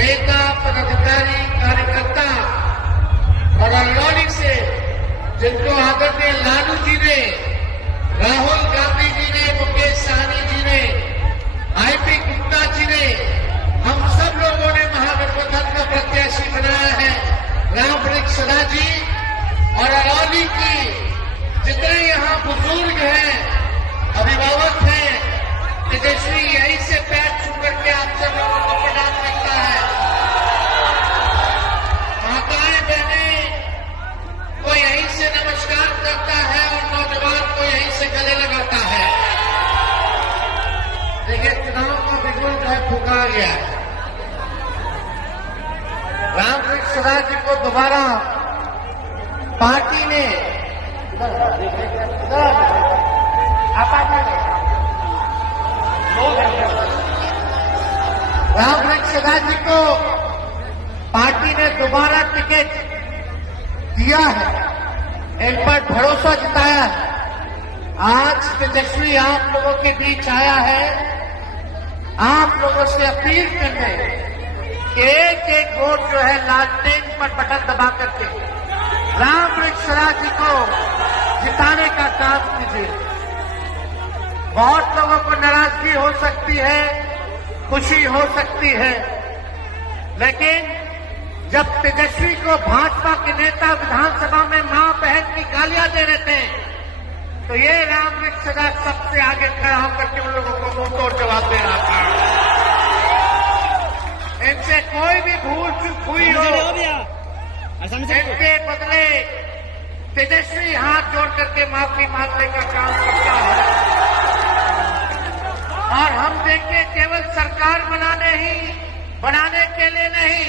नेता, पदाधिकारी, कार्यकर्ता और अलौली से जिनको आदरणीय लालू जी ने, राहुल गांधी जी ने, मुकेश सहनी जी ने, आईपी गुप्ता जी ने, हम सब लोगों ने महागठबंधन का प्रत्याशी बनाया है रामवृक्ष सदा जी। और अलौली की जितने यहाँ बुजुर्ग हैं, अभिभावक हैं, तेजस्वी यहीं से पैर छू करके आप सब लोगों को प्रणाम करता है। माताएं बहनें को यहीं से नमस्कार करता है और नौजवान को यहीं से गले लगाता है। देखिए, चुनाव का बिगुल जो है फूका गया है। रामवृक्ष सदा जी को दोबारा पार्टी ने रामवृक्ष सदा जी को पार्टी ने दोबारा टिकट दिया है, इन पर भरोसा जताया है। आज तेजस्वी आप लोगों के बीच आया है आप लोगों से अपील करने कि एक एक वोट जो है लालटेन पर बटन दबा करके रामवृक्ष सदा जी को जिताने का काम कीजिए। बहुत लोगों को नाराजगी हो सकती है, खुशी हो सकती है, लेकिन जब तेजस्वी को भाजपा के नेता विधानसभा में मां बहन की गालियां दे रहे थे, तो ये रामवृक्ष सदा सबसे आगे खड़ा होकर के उन लोगों को मुंह तोड़ जवाब दे रहा था। इनसे कोई भी भूल चूक हुई हो, इनके बदले तेजस्वी हाथ जोड़ करके माफी मांगने का काम करता है। और हम देखिए, केवल सरकार बनाने के लिए नहीं,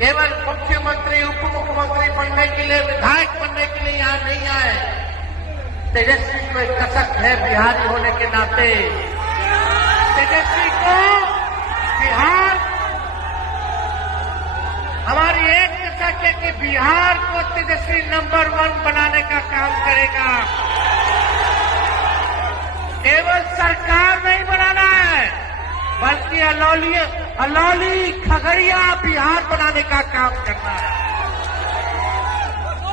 केवल मुख्यमंत्री, उप मुख्यमंत्री बनने के लिए, विधायक बनने के लिए यहां नहीं आए। तेजस्वी को एक कसक है बिहारी होने के नाते। तेजस्वी को बिहार, हमारी एक कसक है कि बिहार को तेजस्वी नंबर 1 बनाने का काम करेगा। केवल सरकार नहीं बनाना है, बल्कि अलौली खगड़िया बिहार बनाने का काम करना है।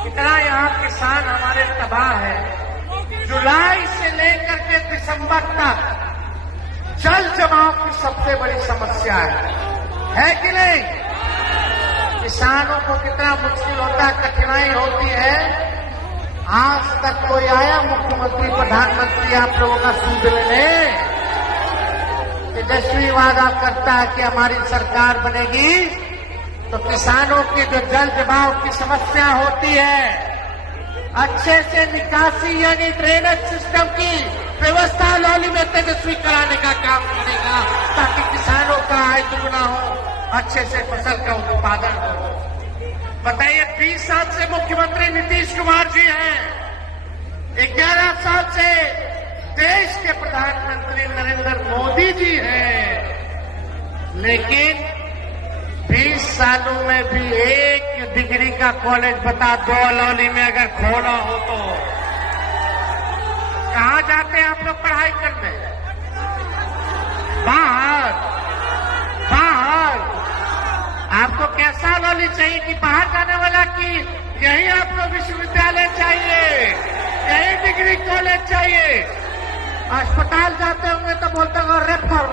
इतना यहाँ किसान हमारे तबाह है। जुलाई से लेकर के दिसंबर तक जल जमाव की सबसे बड़ी समस्या है कि नहीं? किसानों को कितना मुश्किल होता है, कठिनाई होती है। आज तक कोई आया मुख्यमंत्री, प्रधानमंत्री आप लोगों का सूद लेने? तेजस्वी वादा करता है कि हमारी सरकार बनेगी तो किसानों की जो जल जमाव की समस्या होती है, अच्छे से निकासी यानी ड्रेनेज सिस्टम की व्यवस्था अलौली में तेजस्वी कराने का काम करेगा, ताकि किसानों का आय दुगना हो, अच्छे से फसल का उत्पादन हो। बताइए, 20 साल से मुख्यमंत्री नीतीश कुमार जी हैं, 11 साल से देश के प्रधानमंत्री नरेंद्र मोदी जी हैं, लेकिन 20 सालों में भी एक डिग्री का कॉलेज बता दो अलौली में अगर खोला हो तो कहाँ जाते हैं आप लोग पढ़ाई करने? बाहर। आपको कैसा अलौली चाहिए कि बाहर जाने वाला, कि यही आपको विश्वविद्यालय चाहिए, यही डिग्री कॉलेज चाहिए? अस्पताल जाते होंगे तो बोलते हो रेफर,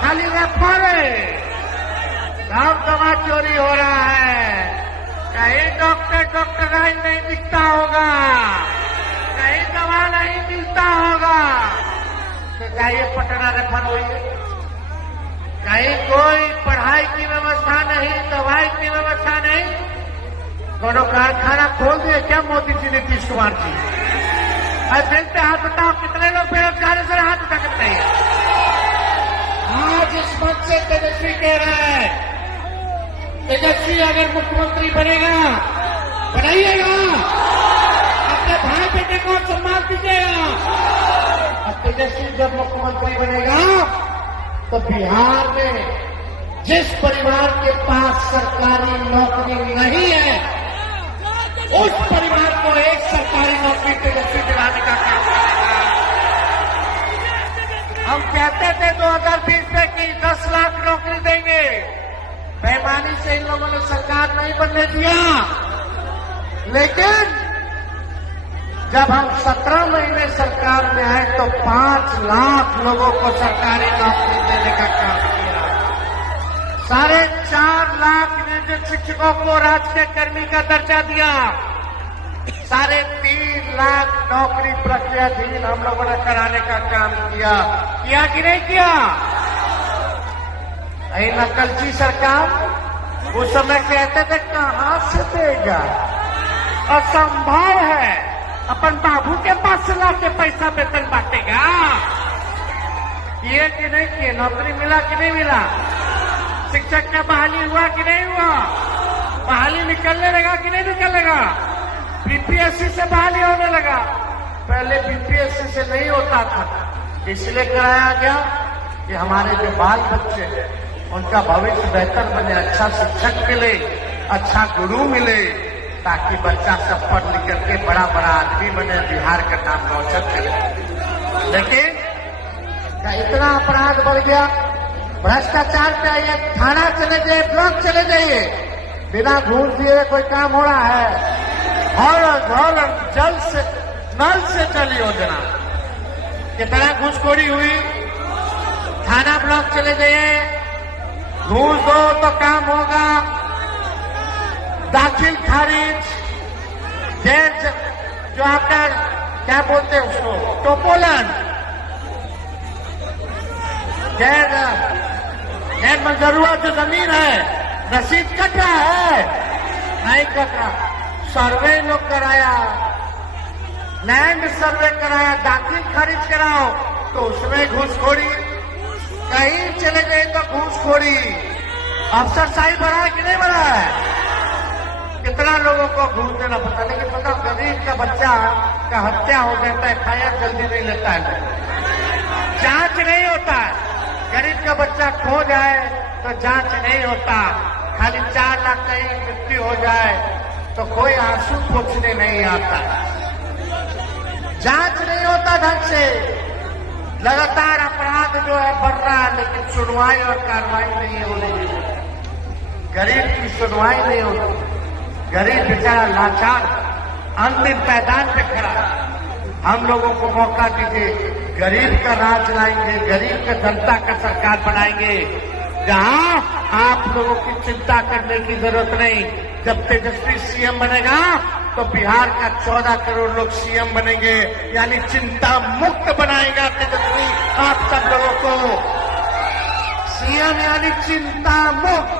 खाली रेफर है। दवा चोरी हो रहा है, कहीं डॉक्टराइज नहीं दिखता होगा, कहीं दवा नहीं मिलता होगा, तो जाइए पटना रेफर होइए। कहीं कोई पढ़ाई की व्यवस्था नहीं, दवाई की व्यवस्था नहीं, दोनों कारखाना खोल दिए क्या मोदी जी, नीतीश कुमार जी? और दिल पे हाथ बताओ, कितने लोग बेरोजगार से हाथ उठा सकते हैं? आज इस मंच से तेजस्वी कह रहा है, तेजस्वी अगर मुख्यमंत्री बनेगा, बनाइएगा, अपने भाई बेटे को सम्मान दीजिएगा। और तेजस्वी जब मुख्यमंत्री बनेगा तो बिहार में जिस परिवार के पास सरकारी नौकरी नहीं है, उस परिवार को एक सरकारी नौकरी तेजस्वी दिलाने का काम करेगा। हम कहते थे 2020 में कि 10 आसानी से इन लोगों ने सरकार नहीं बनने दिया, लेकिन जब हम 17 महीने सरकार में आए तो 5 लाख लोगों को सरकारी नौकरी देने का काम किया। 4.5 लाख नियोजित शिक्षकों को राजकीय कर्मी का दर्जा दिया। 3.5 लाख नौकरी प्रक्रियाधीन हम लोगों ने कराने का काम किया कि नहीं किया? यही नकलची सरकार उस समय कहते थे कहां से देगा, असंभव है, अपन बाबू के पास से लाके पैसा वेतन बांटेगा। किए कि नहीं किए? नौकरी मिला कि नहीं मिला? शिक्षक का बहाली हुआ कि नहीं हुआ? बहाली निकलने लगा कि नहीं निकलेगा? बीपीएससी से बहाली होने लगा। पहले बीपीएससी से नहीं होता था, इसलिए कराया गया कि हमारे जो बाल बच्चे हैं उनका भविष्य बेहतर बने, अच्छा शिक्षक मिले, अच्छा गुरु मिले, ताकि बच्चा सब पढ़ लिख करके बड़ा बड़ा आदमी बने, बिहार का नाम रोशन करे। लेकिन क्या इतना अपराध बढ़ गया? भ्रष्टाचार पे आइए, थाना चले जाइए, ब्लॉक चले जाइए, बिना घूस दिए कोई काम हो रहा है? और जल से नल से जल योजना कितना घूसखोरी हुई? थाना ब्लॉक चले जाइए, घूस दो तो काम होगा। दाखिल खारिज, गैर जो आपका क्या बोलते हैं उसको, टोपोलन, गैर मंजूर जो जमीन है, रसीद कट रहा है, नहीं कट रहा। सर्वे लोग कराया, लैंड सर्वे कराया, दाखिल खारिज कराओ तो उसमें घूसखोरी, कहीं चले गए तो घूसखोरी। अफसरशाही बढ़ा है कि नहीं बढ़ा है? कितना लोगों को घूस देना पड़ता, लेकिन पता गरीब का बच्चा का हत्या हो जाता है, एफआईआर जल्दी नहीं लेता है, जांच नहीं होता है। गरीब का बच्चा खो जाए तो जांच नहीं होता, खाली 4 लाख कहीं मृत्यु हो जाए तो कोई आंसू पोंछने नहीं आता, जांच नहीं होता ढंग से। लगातार अपराध जो है बढ़ रहा है, लेकिन सुनवाई और कार्रवाई नहीं हो रही है। गरीब की सुनवाई नहीं होती, गरीब बेचारा लाचार अंतिम पैदान पे खड़ा। हम लोगों को मौका दीजिए, गरीब का राज लाएंगे, गरीब का जनता का सरकार बनाएंगे, जहां आप लोगों की चिंता करने की जरूरत नहीं। जब तेजस्वी सीएम बनेगा तो बिहार का 14 करोड़ लोग सीएम बनेंगे, यानी चिंता मुक्त बनाएगा तेजस्वी आप सब लोगों को। सीएम यानी चिंता मुक्त,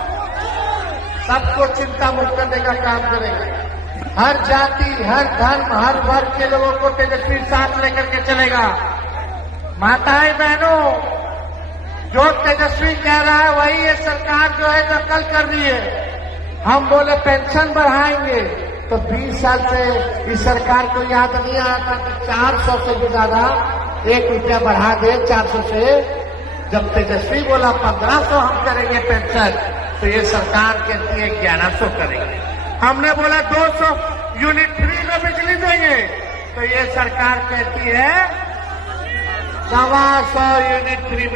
सबको चिंता मुक्त करने का काम करेगा। हर जाति, हर धर्म, हर वर्ग के लोगों को तेजस्वी साथ लेकर के चलेगा। माताएं बहनों, जो तेजस्वी कह रहा है वही ये सरकार जो है नकल कर रही है। हम बोले पेंशन बढ़ाएंगे तो 20 साल से इस सरकार को याद नहीं आता कि 400 से भी ज्यादा 1 रुपया बढ़ा दे 400 से। जब तेजस्वी बोला 1500 हम करेंगे पेंशन, तो ये सरकार कहती है 1100 करेंगे। हमने बोला 200 यूनिट फ्री में बिजली देंगे, तो ये सरकार कहती है 125 यूनिट फ्री में